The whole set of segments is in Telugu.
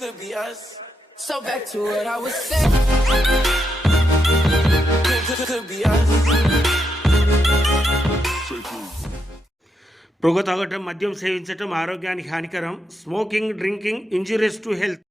Could be us. So back to what I was saying. Could be us. పొగ తాగటం, మద్యం సేవించటం ఆరోగ్యానికి హానికరం. Smoking, drinking injurious to health.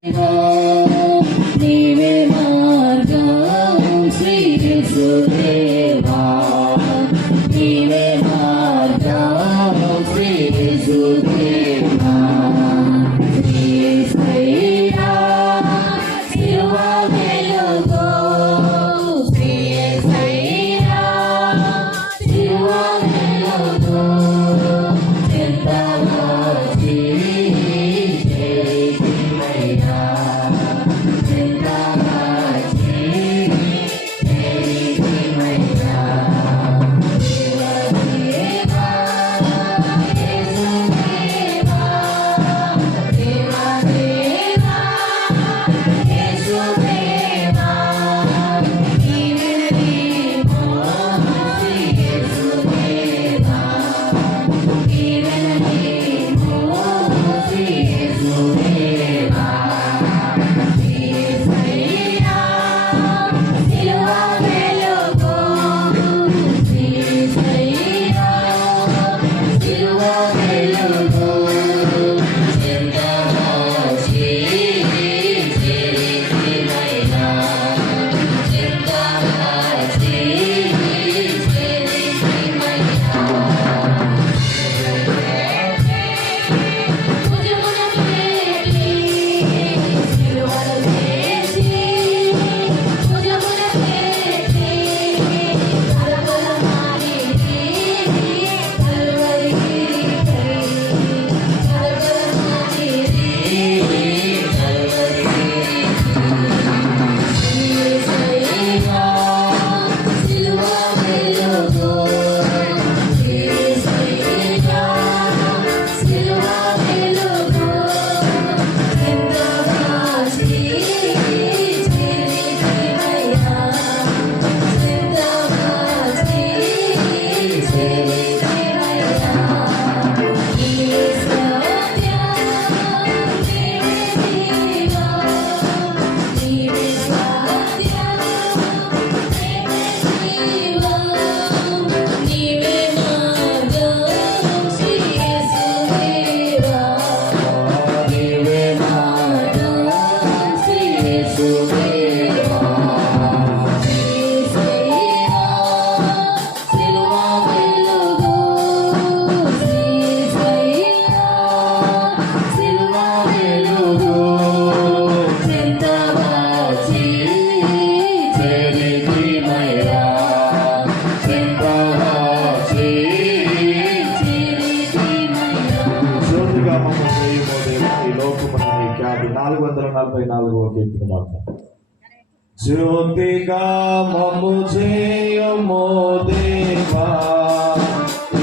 జ్యోతిగా మము చేయమో దేవా,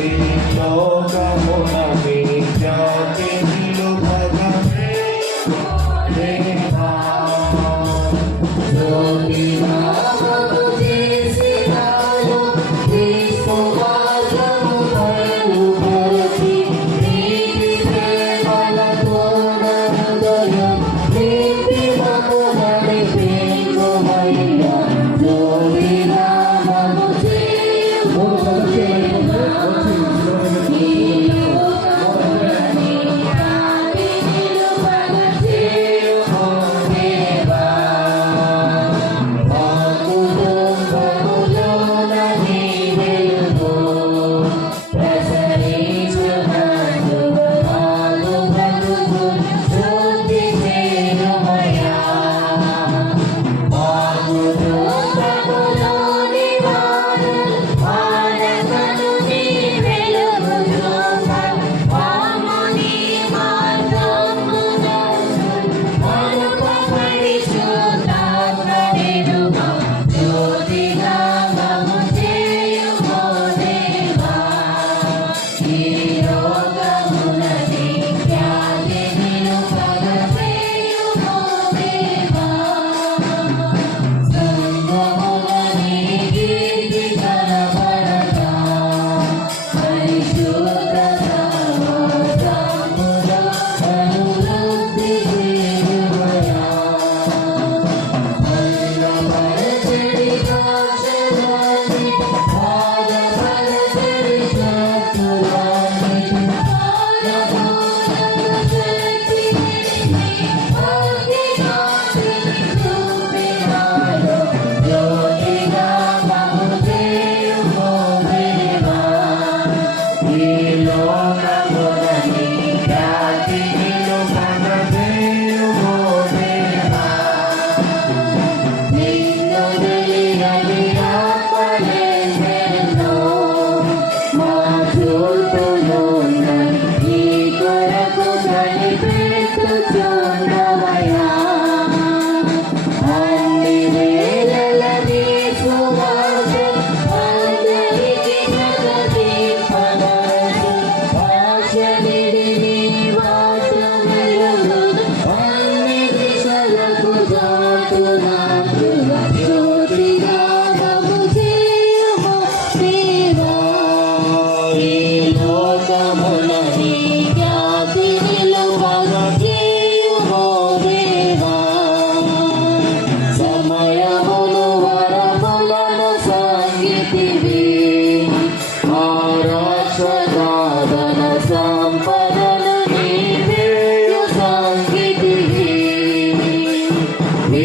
ఈ లోకమున నీ జ్యోతి నిలుపగమే దేవా. జ్యోతిగా మము చేసినావు, క్రీస్తు మార్గము బయలుపరచి, నీతి ప్రేమలతో నరుదయం నీతి మము నడిపే.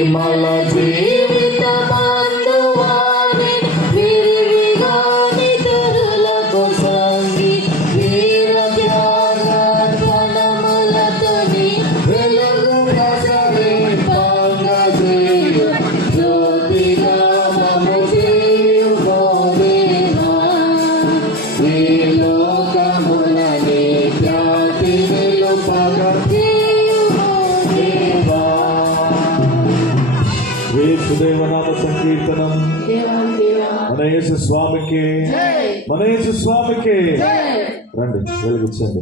నిర్మల జీవితమందు వారి విరివిగా నితరులకు సంగి వీర త్యాగతనములతోని వెలుగు ప్రసరింపంగజేయు జ్యోతిగా మము చేయుమోదేవా. ఈ లోకములని ఖ్యాతి నిలుపగా చేయుమోదేవా. యేసుదేవనామ సంకీర్తనం. మన యేసు స్వామికి, మన యేసు స్వామికి. రండి వెలిగించండి.